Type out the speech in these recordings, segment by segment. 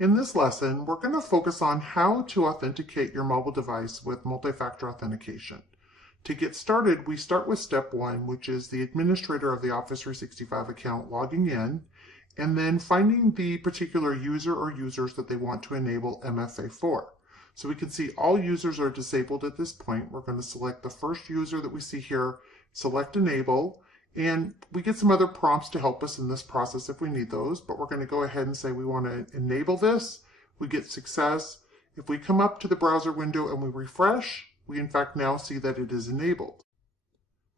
In this lesson, we're going to focus on how to authenticate your mobile device with multi-factor authentication. To get started, we start with step one, which is the administrator of the Office 365 account logging in, and then finding the particular user or users that they want to enable MFA for. So we can see all users are disabled at this point. We're going to select the first user that we see here, select enable, and we get some other prompts to help us in this process if we need those, but we're going to go ahead and say we want to enable this. We get success. If we come up to the browser window and we refresh, we in fact now see that it is enabled.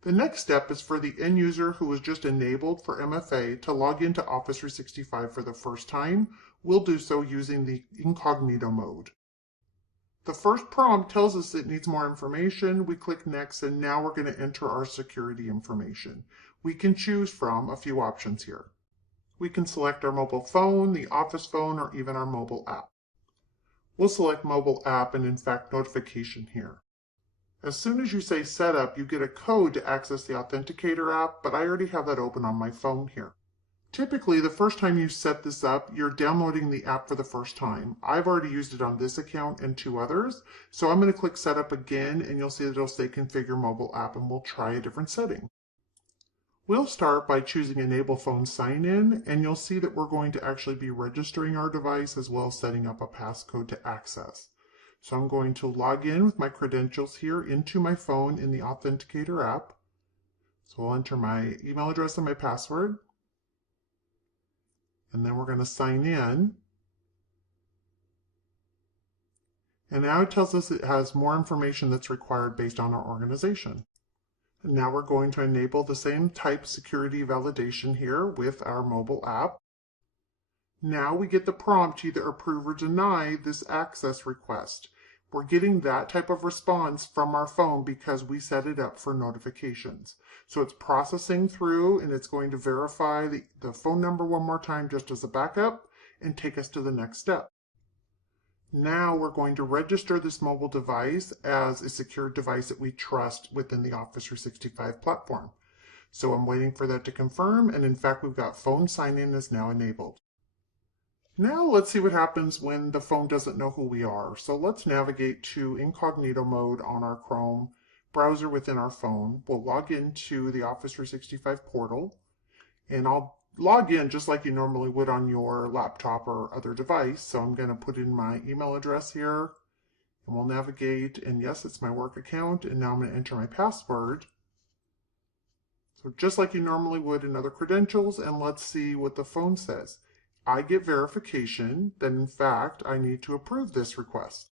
The next step is for the end user who was just enabled for MFA to log into Office 365 for the first time. We'll do so using the incognito mode. The first prompt tells us it needs more information. We click next, and now we're going to enter our security information. We can choose from a few options here. We can select our mobile phone, the office phone, or even our mobile app. We'll select mobile app and in fact notification here. As soon as you say setup, you get a code to access the Authenticator app, but I already have that open on my phone here. Typically, the first time you set this up, you're downloading the app for the first time. I've already used it on this account and two others, so I'm going to click Setup again, and you'll see that it'll say Configure Mobile App, and we'll try a different setting. We'll start by choosing Enable Phone Sign-In, and you'll see that we're going to actually be registering our device as well as setting up a passcode to access. So I'm going to log in with my credentials here into my phone in the Authenticator app. So I'll enter my email address and my password. And then we're going to sign in. And now it tells us it has more information that's required based on our organization. And now we're going to enable the same type security validation here with our mobile app. Now we get the prompt to either approve or deny this access request. We're getting that type of response from our phone because we set it up for notifications. So it's processing through, and it's going to verify the phone number one more time just as a backup and take us to the next step. Now we're going to register this mobile device as a secure device that we trust within the Office 365 platform. So I'm waiting for that to confirm, and in fact we've got phone sign-in is now enabled. Now let's see what happens when the phone doesn't know who we are. So let's navigate to incognito mode on our Chrome browser within our phone. We'll log into the Office 365 portal, and I'll log in just like you normally would on your laptop or other device. So I'm going to put in my email address here, and we'll navigate, and yes, it's my work account, and now I'm going to enter my password. So just like you normally would in other credentials, and let's see what the phone says. I get verification that in fact I need to approve this request.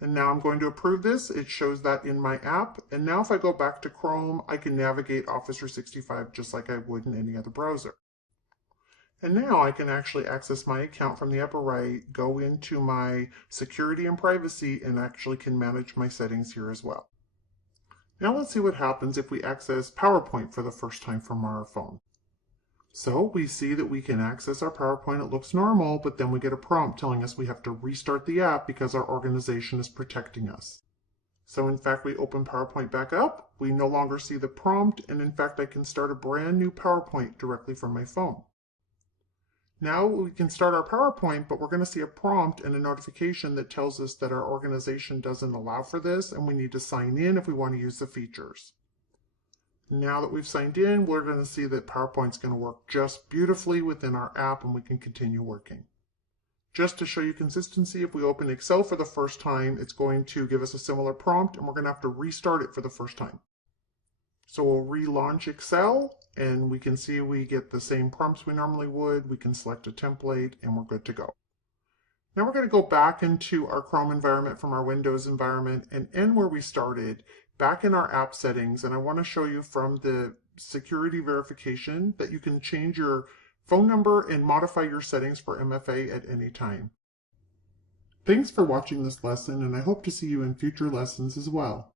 And now I'm going to approve this. It shows that in my app. And now if I go back to Chrome, I can navigate Office 365 just like I would in any other browser. And now I can actually access my account from the upper right, go into my security and privacy, and actually can manage my settings here as well. Now let's see what happens if we access PowerPoint for the first time from our phone. So we see that we can access our PowerPoint. It looks normal, but then we get a prompt telling us we have to restart the app because our organization is protecting us. So in fact, we open PowerPoint back up. We no longer see the prompt, and in fact, I can start a brand new PowerPoint directly from my phone. Now we can start our PowerPoint, but we're going to see a prompt and a notification that tells us that our organization doesn't allow for this, and we need to sign in if we want to use the features. Now that we've signed in, we're going to see that PowerPoint's going to work just beautifully within our app, and we can continue working. Just to show you consistency, if we open Excel for the first time, it's going to give us a similar prompt, and we're going to have to restart it for the first time. So we'll relaunch Excel, and we can see we get the same prompts we normally would. We can select a template, and we're good to go. Now we're going to go back into our Chrome environment from our Windows environment and end where we started, back in our app settings. And I want to show you from the security verification that you can change your phone number and modify your settings for MFA at any time. Thanks for watching this lesson, and I hope to see you in future lessons as well.